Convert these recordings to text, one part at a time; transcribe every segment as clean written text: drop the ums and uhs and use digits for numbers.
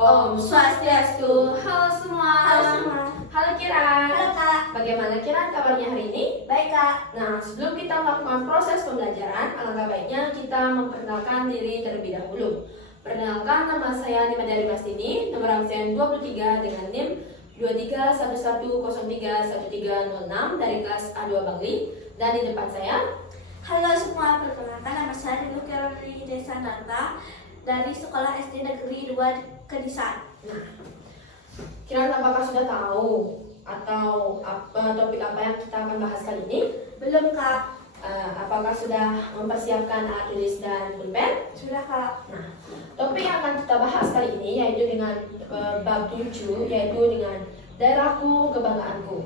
Om Swastiastu. Halo semua. Halo semua. Halo Kiran. Halo Kak. Bagaimana Kiran kabarnya hari ini? Baik Kak. Nah, sebelum kita melakukan proses pembelajaran, alangkah baiknya kita memperkenalkan diri terlebih dahulu. Perkenalkan, nama saya Nima Dari Mastini, nomor absen 23 dengan NIM 2311031306 dari kelas A2 Bangli. Dan di depan saya, Halo semua, perkenalkan nama saya Nilu Kerori Desa Nata dari Sekolah SD Negeri 2 Kedisaan. nah, Kiran apakah sudah tahu atau topik apa yang kita akan bahas kali ini? Belum Kak. Apakah sudah mempersiapkan alat tulis dan pulpen? Sudah Kak. Nah, topik yang akan kita bahas kali ini yaitu dengan bab 7, yaitu dengan daerahku, kebanggaanku.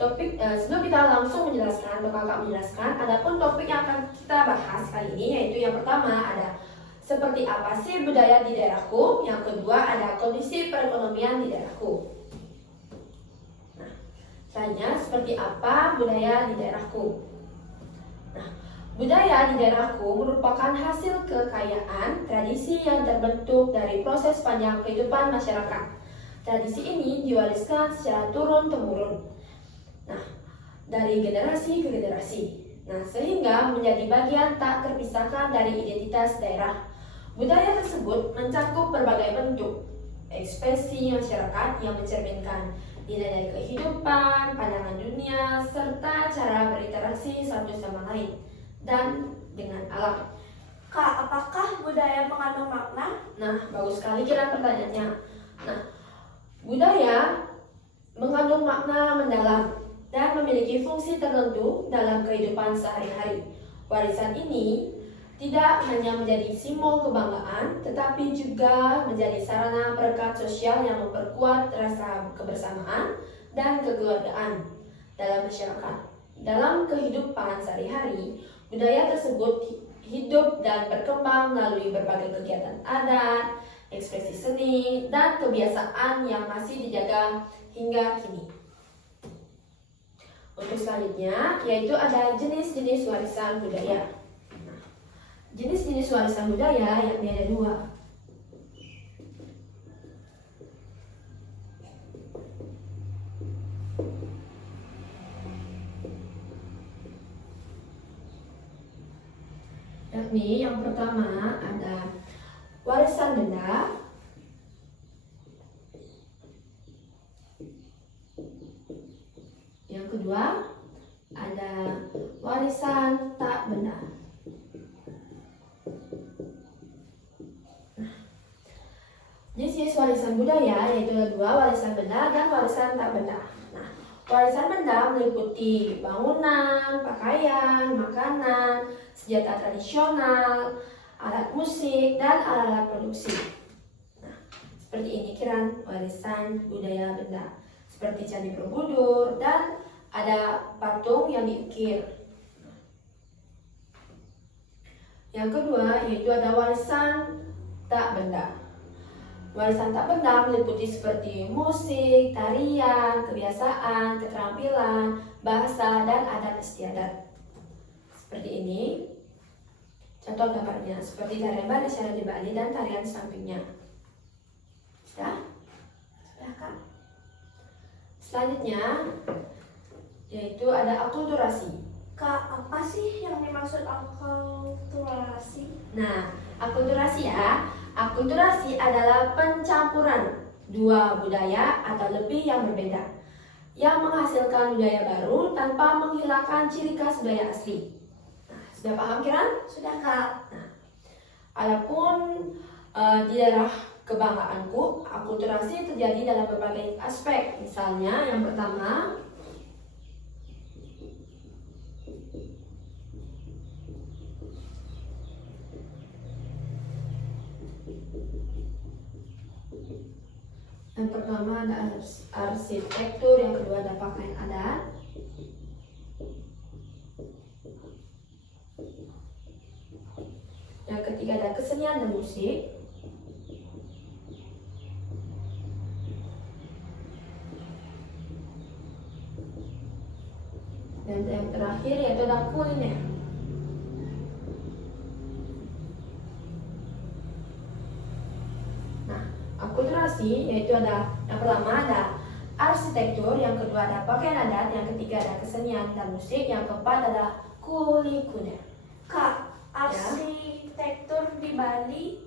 Topik sebelum kita langsung menjelaskan atau kakak menjelaskan, adapun topik yang akan kita bahas kali ini yaitu yang pertama ada seperti apa sih budaya di daerahku, yang kedua ada kondisi perekonomian di daerahku. Nah, selanjutnya seperti apa budaya di daerahku. Nah, budaya di daerahku merupakan hasil kekayaan tradisi yang terbentuk dari proses panjang kehidupan masyarakat. Tradisi ini diwariskan secara turun-temurun. Nah, dari generasi ke generasi. Nah, sehingga menjadi bagian tak terpisahkan dari identitas daerah. Budaya tersebut mencakup berbagai bentuk ekspresi masyarakat yang mencerminkan nilai-nilai kehidupan, pandangan dunia, serta cara berinteraksi satu sama lain dan dengan alam. Kak, apakah budaya mengandung makna? Nah, bagus sekali kira pertanyaannya. Nah, budaya mengandung makna mendalam dan memiliki fungsi tertentu dalam kehidupan sehari-hari. Warisan ini tidak hanya menjadi simbol kebanggaan, tetapi juga menjadi sarana perekat sosial yang memperkuat rasa kebersamaan dan kekeluargaan dalam masyarakat. Dalam kehidupan sehari-hari, budaya tersebut hidup dan berkembang melalui berbagai kegiatan adat, ekspresi seni, dan kebiasaan yang masih dijaga hingga kini. Untuk selanjutnya, yaitu ada jenis-jenis warisan budaya. Nah, jenis-jenis warisan budaya yakni ada dua. Yakni yang pertama ada warisan benda, yang kedua ada warisan tak benda. Jenis warisan budaya yaitu ada dua, warisan benda dan warisan tak benda. Nah, warisan benda meliputi bangunan, pakaian, makanan, senjata tradisional, alat musik, dan alat-alat produksi. Nah, seperti ini Kiran warisan budaya benda. Seperti Candi Borobudur dan ada patung yang diukir. Yang kedua yaitu ada warisan tak benda. Warisan tak benda meliputi seperti musik, tarian, kebiasaan, keterampilan, bahasa, dan adat istiadat. Seperti ini. Contoh gambarnya seperti tarian Banisyara di Bali dan tarian sampingnya. Sudah? Sudah Kak? Selanjutnya yaitu ada akulturasi. Kak, apa sih yang dimaksud akulturasi? Nah, akulturasi ya. Akulturasi adalah pencampuran dua budaya atau lebih yang berbeda yang menghasilkan budaya baru tanpa menghilangkan ciri khas budaya asli. Nah, sudah paham Kiran? Sudah Kak. Nah, adapun di daerah kebanggaanku, akulturasi terjadi dalam berbagai aspek. Misalnya yang pertama, ada arsitektur, yang kedua ada pakaian adat, yang ketiga ada kesenian dan musik, dan yang terakhir yaitu ada kuliner. generasi, yaitu ada yang pertama ada arsitektur, yang kedua ada pakaian adat, yang ketiga ada kesenian dan musik, yang keempat ada kuliner. Kak, arsitektur di Bali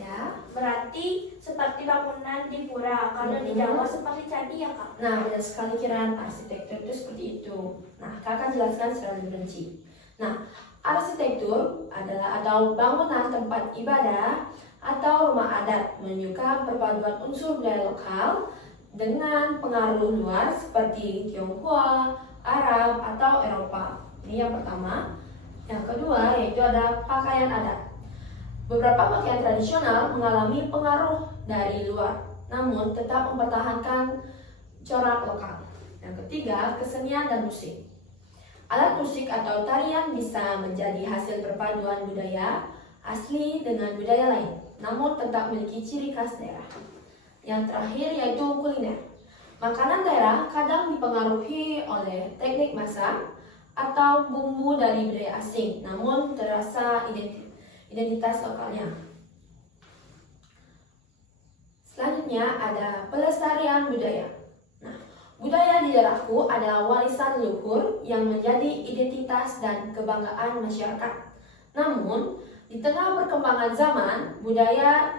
Ya. berarti seperti bangunan di pura. Kalau di Jawa seperti candi ya Kak? Nah, benar sekali Kiran, arsitektur itu seperti itu. Nah, Kak akan jelaskan secara lebih rinci. Nah, arsitektur adalah atau bangunan tempat ibadah atau rumah adat menunjukkan perpaduan unsur budaya lokal dengan pengaruh luar seperti Tionghoa, Arab, atau Eropa. Ini yang pertama. Yang kedua yaitu ada pakaian adat. Beberapa pakaian tradisional mengalami pengaruh dari luar, namun tetap mempertahankan corak lokal. Yang ketiga, kesenian dan musik. Alat musik atau tarian bisa menjadi hasil perpaduan budaya asli dengan budaya lain, namun tetap memiliki ciri khas daerah. Yang terakhir yaitu kuliner. Makanan daerah kadang dipengaruhi oleh teknik masak atau bumbu dari budaya asing, namun terasa identitas lokalnya. Selanjutnya ada pelestarian budaya. Nah, budaya di daerahku adalah warisan leluhur yang menjadi identitas dan kebanggaan masyarakat. Namun, di tengah perkembangan zaman, budaya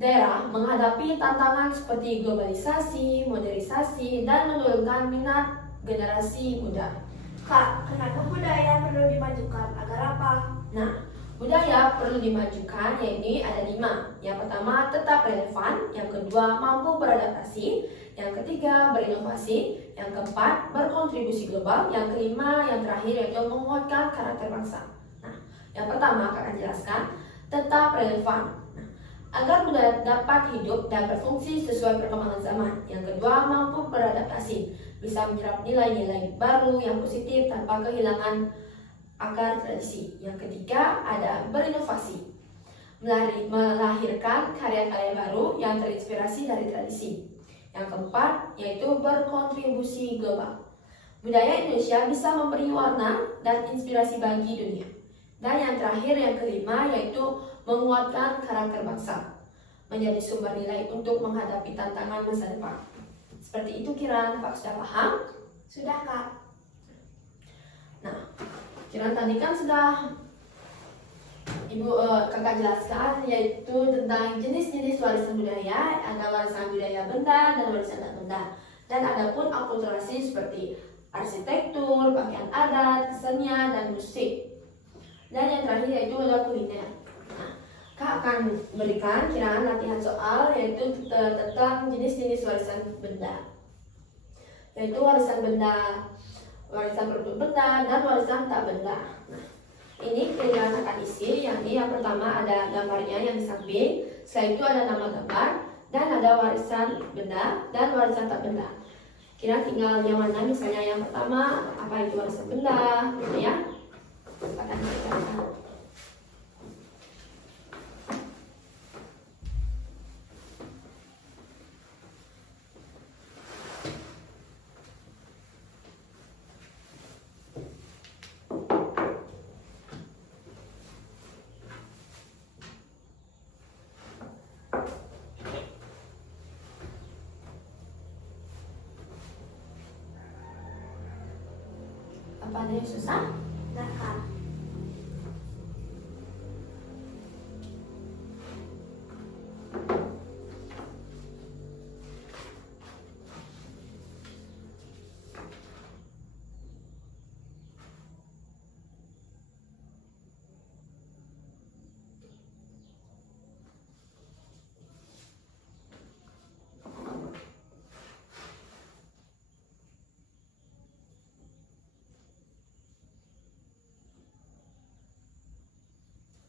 daerah menghadapi tantangan seperti globalisasi, modernisasi, dan menurunkan minat generasi muda. Kak, kenapa budaya perlu dimajukan? Agar apa? Nah, budaya perlu dimajukan yaitu ada 5. Yang pertama tetap relevan, yang kedua mampu beradaptasi, yang ketiga berinovasi, yang keempat berkontribusi global, yang kelima yang terakhir yaitu menguatkan karakter bangsa. Nah, yang pertama akan jelaskan tetap relevan. Nah, agar budaya dapat hidup dan berfungsi sesuai perkembangan zaman. Yang kedua mampu beradaptasi, bisa menyerap nilai-nilai baru yang positif tanpa kehilangan akar tradisi. Yang ketiga ada berinovasi, melahirkan karya-karya baru yang terinspirasi dari tradisi. Yang keempat yaitu berkontribusi global. Budaya Indonesia bisa memberi warna dan inspirasi bagi dunia. Dan yang terakhir yang kelima yaitu menguatkan karakter bangsa, menjadi sumber nilai untuk menghadapi tantangan masa depan. Seperti itu Kiran, Pak sudah paham? Sudah Kak. Nah, Kiran tadi kan sudah kakak jelaskan yaitu tentang jenis-jenis warisan budaya, ada warisan budaya benda dan warisan tak benda. Dan ada pun akulturasi seperti arsitektur, pakaian adat, kesenian, dan musik. Dan yang terakhir yaitu adalah kuliner. Nah, Kak akan berikan Kiran latihan soal yaitu tentang jenis-jenis warisan benda. Yaitu warisan benda, warisan produk benda, dan warisan tak benda. Nah, ini Kiran akan isi, yang pertama ada gambarnya yang di samping, setelah itu ada nama gambar, dan ada warisan benda dan warisan tak benda. Kiran tinggal yang mana, misalnya yang pertama, apa itu warisan benda, gitu ya. Akan kita apa ada yang susah? Nah Kak.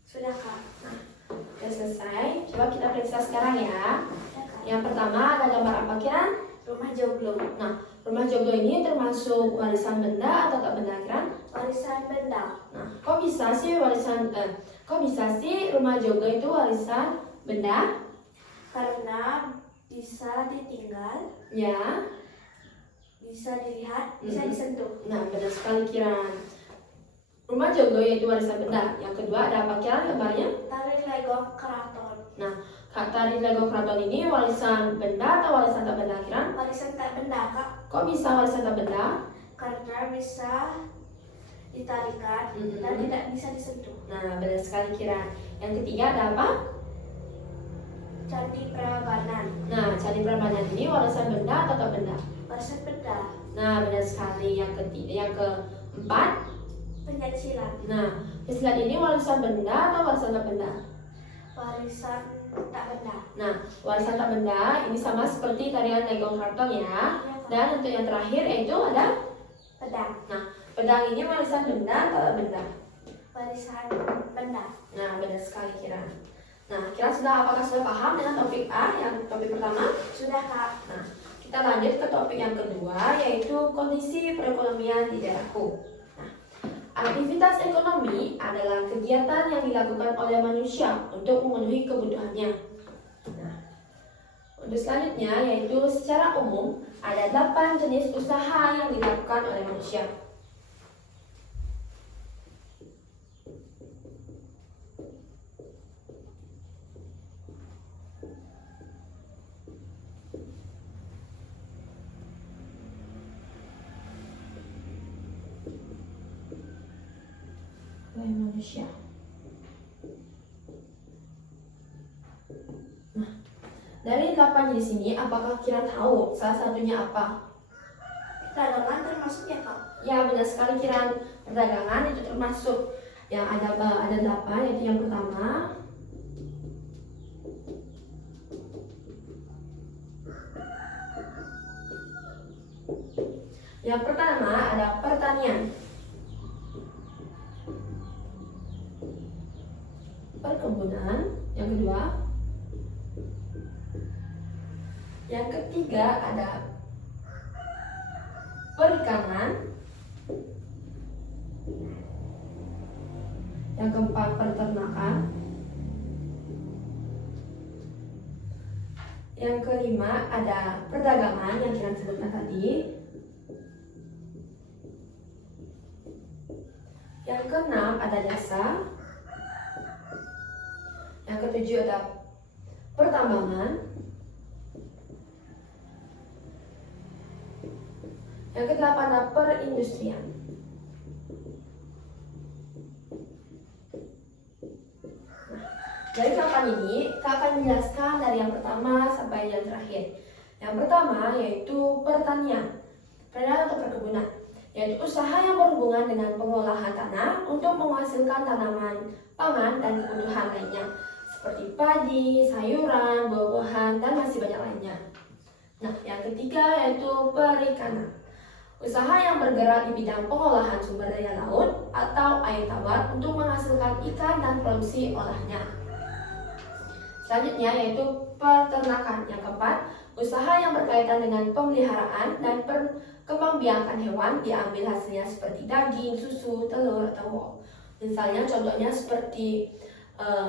Sudah Kak. Nah, sudah selesai. Coba kita periksa sekarang ya. Ya, Kak. Yang pertama ada gambar apa Kiran? Rumah joglo. Nah, rumah joglo ini termasuk warisan benda atau tak benda Kiran? Warisan benda. Nah, kok bisa sih rumah joglo itu warisan benda? Karena bisa ditinggal, Ya. bisa dilihat, bisa disentuh. Nah, benar sekali Kiran. Rumah Joglo yaitu warisan benda. Yang kedua ada apa kira gambarnya? Tari Legong Keraton. Nah, tari Legong Keraton ini warisan benda atau warisan tak benda Kiran? Warisan tak benda, Kak. Kok bisa warisan tak benda? Karena bisa ditarikan dan tidak bisa disentuh. Nah, benar sekali Kiran. Yang ketiga ada apa? Candi Prambanan. Nah, Candi Prambanan ini warisan benda atau tak benda? Warisan benda. Nah, benar sekali. Yang keempat, Pencaksilat. nah, pencaksilat ini warisan benda atau warisan tak benda? Warisan tak benda. Nah, warisan tak benda ini sama seperti tarian Legong Keraton ya. Dan untuk yang terakhir yaitu ada Pedang. Nah, pedang ini warisan benda atau tak benda? Warisan benda. Nah, benar sekali Kira. Nah, Kira apakah sudah paham dengan topik A, yang topik pertama? Sudah, Kak. Nah, kita lanjut ke topik yang kedua, yaitu kondisi perekonomian di daerahku. Nah, aktivitas ekonomi adalah kegiatan yang dilakukan oleh manusia untuk memenuhi kebutuhannya. Nah, untuk selanjutnya yaitu secara umum ada 8 jenis usaha yang dilakukan oleh manusia. Oleh manusia. Nah, dari 8 jenis ini, apakah Kira tahu salah satunya apa? Perdagangan termasuk ya, Kak? Ya, benar sekali Kira. Perdagangan itu termasuk yang ada 8, yaitu yang pertama ada pertanian, perkebunan, yang kedua, yang ketiga ada perikanan, yang keempat peternakan, yang kelima ada perdagangan yang kita sebutkan tadi, yang keenam ada jasa, yang ketujuh ada pertambangan, yang kedelapan ada perindustrian. Dari 8 ini, kita akan menjelaskan dari yang pertama sampai yang terakhir. Yang pertama yaitu pertanian, atau perkebunan, yaitu usaha yang berhubungan dengan pengolahan tanah untuk menghasilkan tanaman pangan dan kebutuhan lainnya, seperti padi, sayuran, buah-buahan, dan masih banyak lainnya. Nah, yang ketiga yaitu perikanan, usaha yang bergerak di bidang pengolahan sumber daya laut atau air tawar untuk menghasilkan ikan dan produksi olahnya. Selanjutnya yaitu peternakan. Yang keempat, usaha yang berkaitan dengan pemeliharaan dan perkembangbiakan hewan diambil hasilnya seperti daging, susu, telur, atau wool. Misalnya contohnya seperti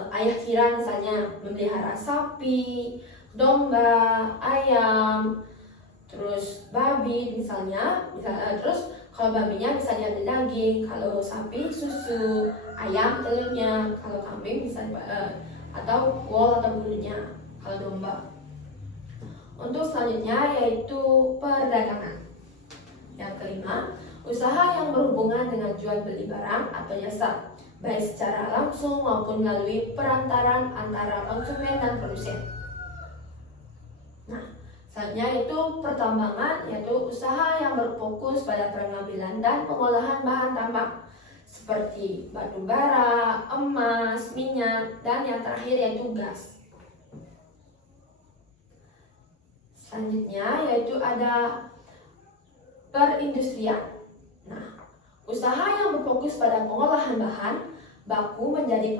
ayah Kira misalnya memelihara sapi, domba, ayam, terus babi misalnya, terus kalau babinya bisa diambil daging, kalau sapi susu, ayam telurnya, kalau kambing bisa atau wool atau bulunya kalau domba. Untuk selanjutnya yaitu perdagangan. Yang kelima, usaha yang berhubungan dengan jual beli barang atau jasa, baik secara langsung maupun melalui perantaran antara konsumen dan produsen. Nah, selanjutnya yaitu pertambangan, yaitu usaha yang berfokus pada pengambilan dan pengolahan bahan tambang seperti batu bara, emas, minyak, dan yang terakhir yaitu gas. Selanjutnya yaitu ada perindustrian. Nah, usaha yang berfokus pada pengolahan bahan baku menjadi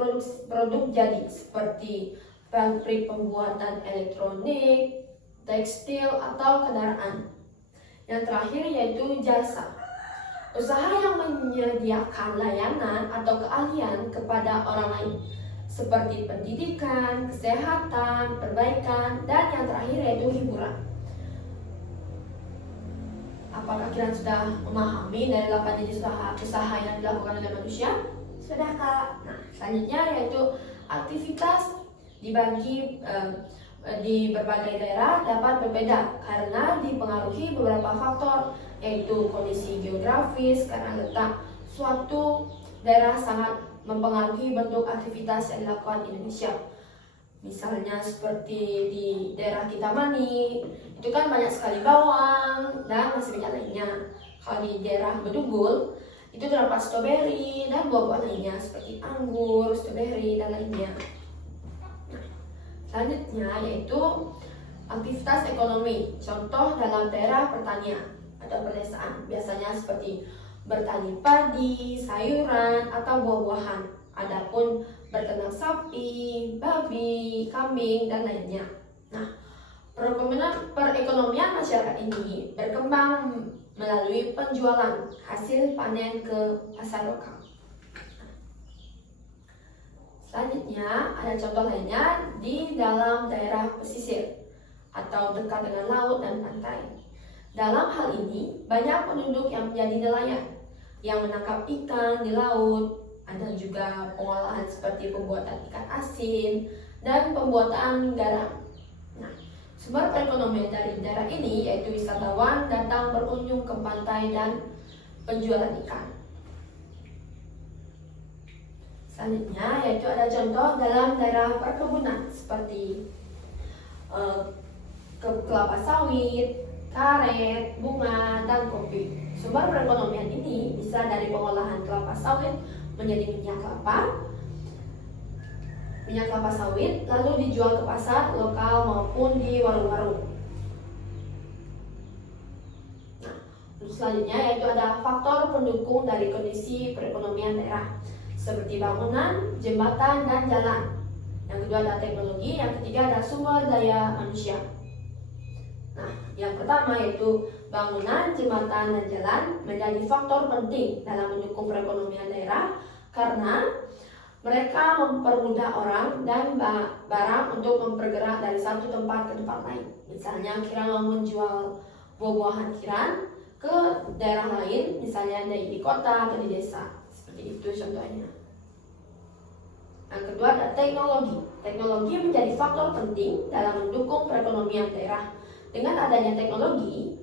produk jadi seperti pabrik pembuatan elektronik, tekstil, atau kendaraan. Yang terakhir yaitu jasa, usaha yang menyediakan layanan atau keahlian kepada orang lain seperti pendidikan, kesehatan, perbaikan, dan yang terakhir yaitu hiburan. Apakah kalian sudah memahami dari 8 jenis usaha yang dilakukan oleh manusia? Sudah Kak. Nah, selanjutnya yaitu aktivitas dibagi di berbagai daerah dapat berbeda karena dipengaruhi beberapa faktor, yaitu kondisi geografis karena letak suatu daerah sangat mempengaruhi bentuk aktivitas yang dilakukan di Indonesia. Misalnya seperti di daerah Kintamani, itu kan banyak sekali bawang dan masih banyak lainnya. Kalau di daerah Bedugul, itu terdapat stroberi dan buah-buah lainnya seperti anggur, stroberi, dan lainnya. Nah, selanjutnya yaitu aktivitas ekonomi. Contoh dalam daerah pertanian atau pedesaan, biasanya seperti bertani padi, sayuran, atau buah-buahan. Adapun berternak sapi, babi, kambing, dan lainnya. Nah, perekonomian masyarakat ini berkembang melalui penjualan hasil panen ke pasar lokal. Selanjutnya, ada contoh lainnya di dalam daerah pesisir atau dekat dengan laut dan pantai. Dalam hal ini, banyak penduduk yang menjadi nelayan yang menangkap ikan di laut. Ada juga pengolahan seperti pembuatan ikan asin dan pembuatan garam. Nah, sumber perekonomian dari daerah ini yaitu wisatawan datang berkunjung ke pantai dan penjualan ikan. Selanjutnya yaitu ada contoh dalam daerah perkebunan seperti kelapa sawit, karet, bunga, dan kopi. Sumber perekonomian ini bisa dari pengolahan kelapa sawit menjadi minyak kelapa sawit, lalu dijual ke pasar lokal maupun di warung-warung. Nah, selanjutnya yaitu ada faktor pendukung dari kondisi perekonomian daerah seperti bangunan, jembatan, dan jalan. Yang kedua ada teknologi, yang ketiga ada sumber daya manusia. Nah, yang pertama yaitu bangunan, jembatan, dan jalan menjadi faktor penting dalam mendukung perekonomian daerah karena mereka mempermudah orang dan barang untuk mempergerak dari satu tempat ke tempat lain. Misalnya Kiran mau menjual buah-buahan Kiran ke daerah lain, misalnya di kota atau di desa. Seperti itu contohnya. Yang kedua ada teknologi. Teknologi menjadi faktor penting dalam mendukung perekonomian daerah. Dengan adanya teknologi,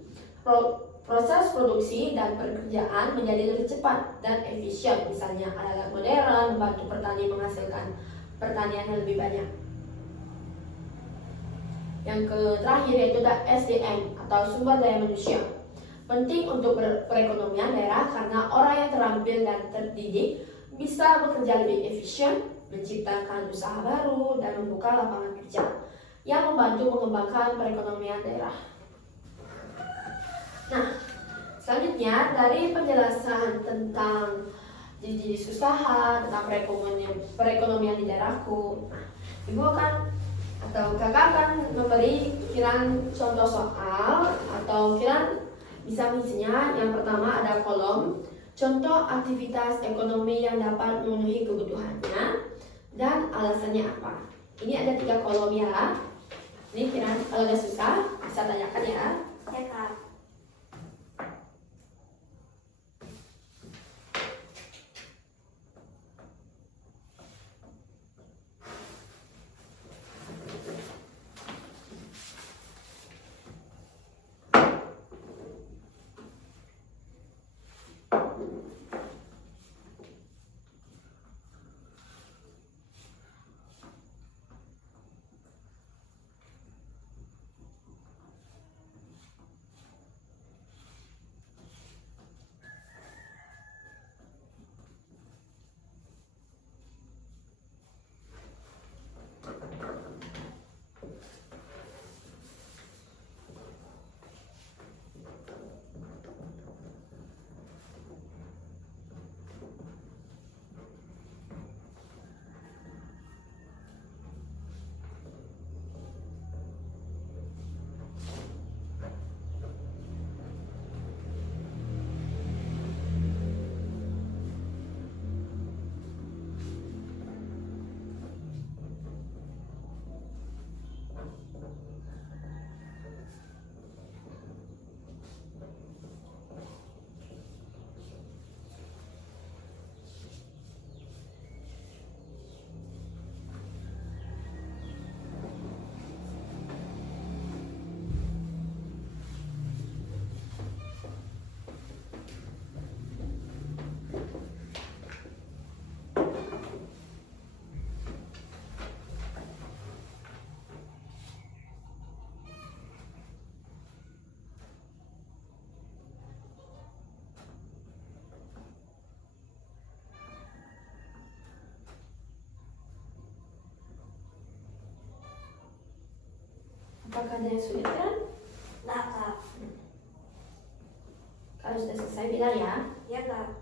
proses produksi dan pekerjaan menjadi lebih cepat dan efisien. Misalnya alat modern membantu petani menghasilkan pertanian yang lebih banyak. Yang terakhir yaitu SDM atau sumber daya manusia. Penting untuk perekonomian daerah karena orang yang terampil dan terdidik bisa bekerja lebih efisien, menciptakan usaha baru, dan membuka lapangan kerja yang membantu mengembangkan perekonomian daerah. Nah, selanjutnya dari penjelasan tentang jenis usaha, tentang perekonomian di daerahku. Nah, ibu akan atau kakak akan memberi Kiran contoh soal atau Kiran bisa mengisinya. Yang pertama ada kolom contoh aktivitas ekonomi yang dapat memenuhi kebutuhannya dan alasannya apa. Ini ada 3 kolom ya. Ini Kiran kalau ada susah bisa tanyakan ya. Ya Kak. Apakah ada yang sulit kan? Enggak, Kak. Kalau sudah selesai bilang ya. Ya, Kak.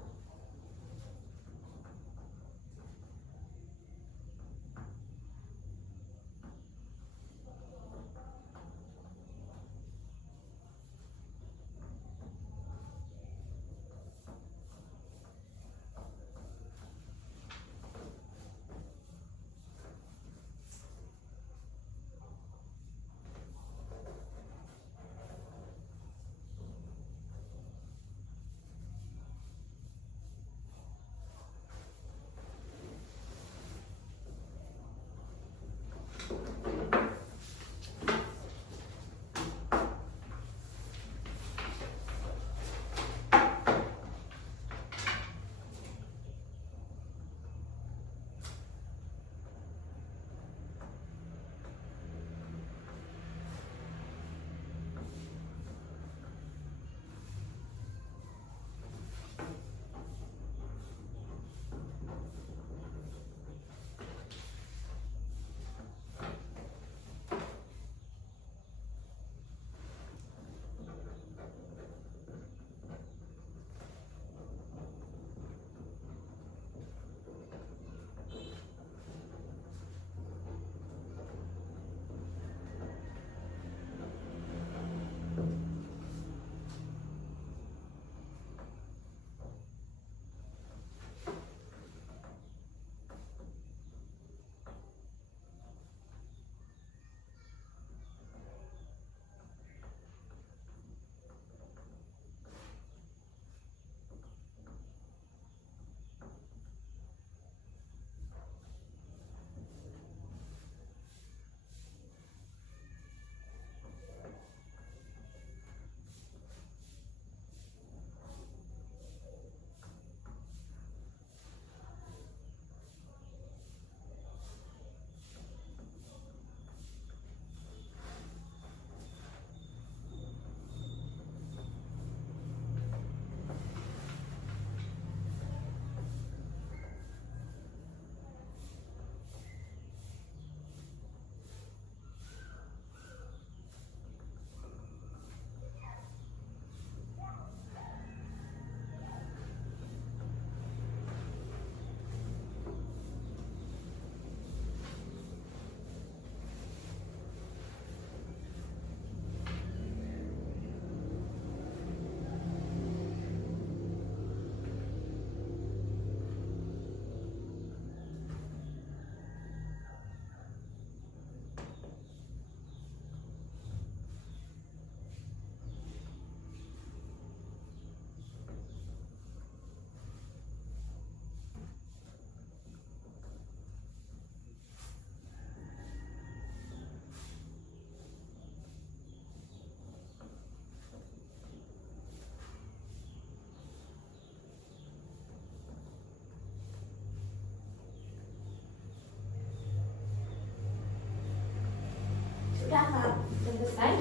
Sudah Kak, sudah selesai.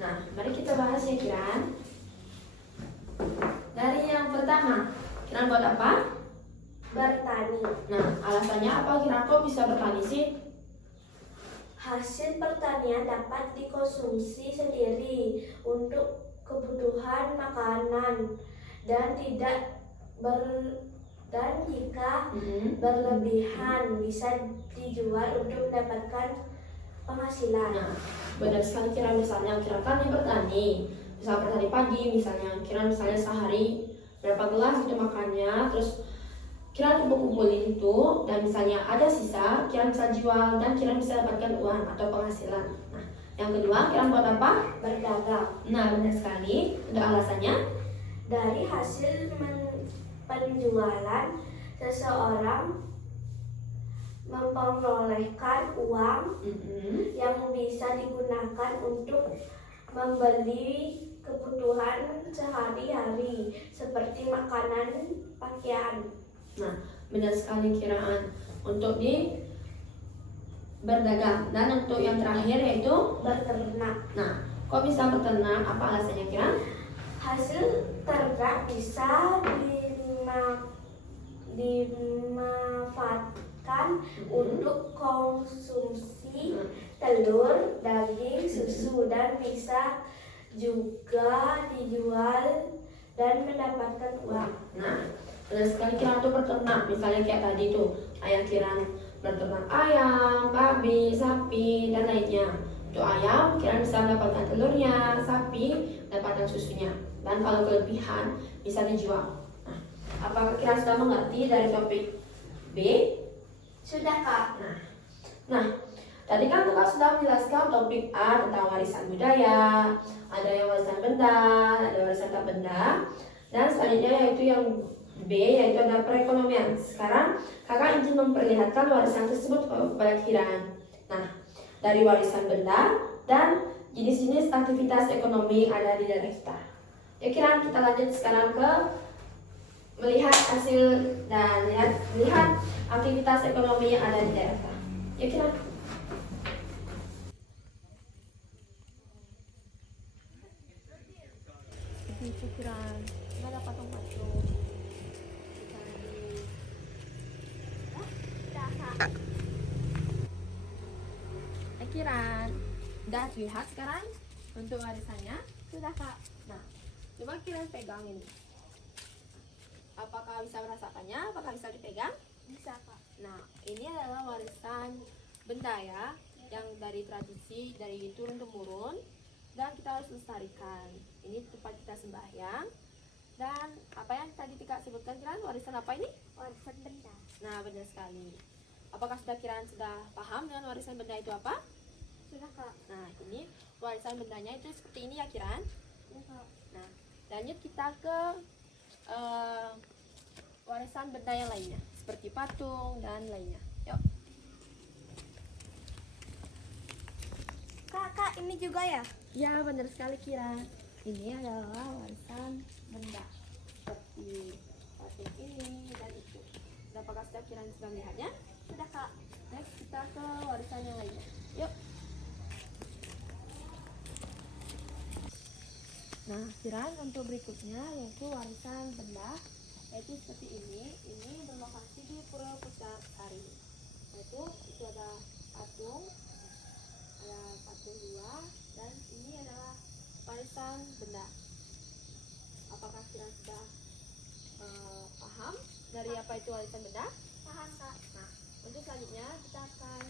Nah, mari kita bahas ya Kiran. Dari yang pertama, Kiran buat apa? Bertani. Nah, alasannya apa Kiran kok bisa bertani sih? Hasil pertanian dapat dikonsumsi sendiri untuk kebutuhan makanan dan tidak dan jika berlebihan bisa dijual untuk mendapatkan penghasilan. Nah, benar sekali Kiran, misalnya Kiran kan yang bertani, misal bertani pagi misalnya, Kiran misalnya sehari berapa gelas gitu makannya, terus Kiran kumpul-kumpulin itu, dan misalnya ada sisa, Kiran bisa jual dan Kiran bisa dapatkan uang atau penghasilan. Nah, yang kedua Kiran buat apa? Berdagang. Nah, benar sekali. Untuk alasannya? Dari hasil penjualan, seseorang memperolehkan uang yang bisa digunakan untuk membeli kebutuhan sehari-hari seperti makanan, pakaian. Nah, benar sekali Kiran. Untuk di berdagang, dan untuk yang terakhir yaitu Berternak. nah, kok bisa berternak? Apa alasannya Kiran? Hasil ternak bisa dimanfaatkan ikan untuk konsumsi telur, daging, susu, dan bisa juga dijual dan mendapatkan uang. Nah, benar sekali Kiran tuh berternak, misalnya kayak tadi tuh ayah Kiran berternak ayam, babi, sapi, dan lainnya. Untuk ayam, Kiran bisa mendapatkan telurnya, sapi mendapatkan susunya, dan kalau kelebihan bisa dijual. Nah, apakah Kiran sudah mengerti dari topik B? Sudah, Kak. Nah, tadi kan Kakak sudah menjelaskan topik A tentang warisan budaya, ada yang warisan benda, ada warisan tak benda, dan selanjutnya yaitu yang B, yaitu ada perekonomian. Sekarang Kakak ingin memperlihatkan warisan tersebut kepada Kiran. Nah, dari warisan benda dan jenis-jenis aktivitas ekonomi yang ada di daerah kita. Ya Kiran, kita lanjut sekarang ke melihat hasil dan melihat aktivitas ekonomi yang ada di daerah kita. Ya Kiran. Kiran, nggak ada patung-patung. Kiran, udah lihat sekarang untuk warisannya? Sudah, Kak. Nah, coba Kiran pegang ini. Apakah bisa merasakannya? Apakah bisa dipegang? Bisa, Kak. Nah, ini adalah warisan benda ya, yang dari tradisi, dari turun temurun, dan kita harus lestarikan. Ini tempat kita sembahyang. Dan apa yang tadi Tika sebutkan Kiran, warisan apa ini? Warisan benda. Nah, benar sekali. Apakah Kiran sudah paham dengan warisan benda itu apa? Sudah, Kak. Nah, ini warisan bendanya itu seperti ini ya Kiran. Sudah, Kak. Nah, lanjut kita ke warisan benda yang lainnya, seperti patung dan lainnya. Yuk. Kak, ini juga ya? Ya, benar sekali Kiran. Ini adalah warisan benda seperti patung ini dan itu. Dan apakah Kiran sudah melihatnya? Sudah, Kak. Next kita ke warisan yang lainnya. Yuk. Nah, Kiran untuk berikutnya yaitu warisan benda, yaitu seperti ini. Ini berlokasi di Pura Pusakari. Yaitu itu ada patung dua, dan ini adalah warisan benda. Apakah Kiran sudah paham dari apa itu warisan benda? Paham, Kak. Nah, untuk selanjutnya kita akan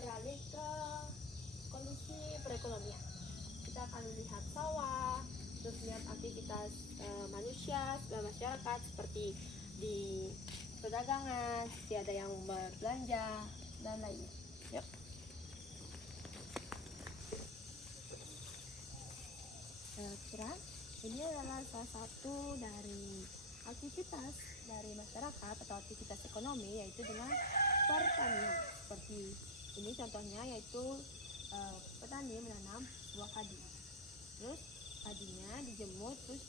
beralih ke kondisi perekonomian. Kita akan melihat sawah, terus lihat aktivitas manusia dan masyarakat seperti di perdagangan, ada yang berbelanja dan lainnya. Yuk. Kiran, ini adalah salah satu dari aktivitas dari masyarakat atau aktivitas ekonomi, yaitu dengan pertanian. Seperti ini contohnya, yaitu petani menanam buah padi. Terus padinya dijemur, terus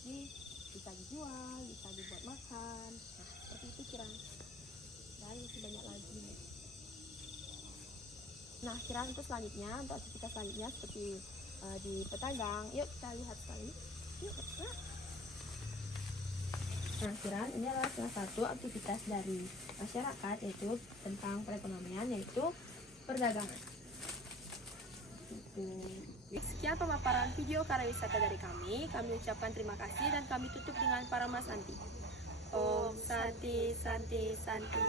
bisa dijual, bisa dibuat makan. Nah, seperti itu Kiran. Dan masih banyak lagi. Nah, Kiran, untuk selanjutnya, untuk aktivitas selanjutnya seperti di pedagang. Yuk kita lihat sekali. Yuk. Nah, Kiran, ini adalah salah satu aktivitas dari masyarakat, yaitu tentang perekonomian, yaitu perdagangan. Sekian pemaparan video karya wisata dari kami. Kami ucapkan terima kasih dan kami tutup dengan Parama Santi. Om Santi Santi Santi.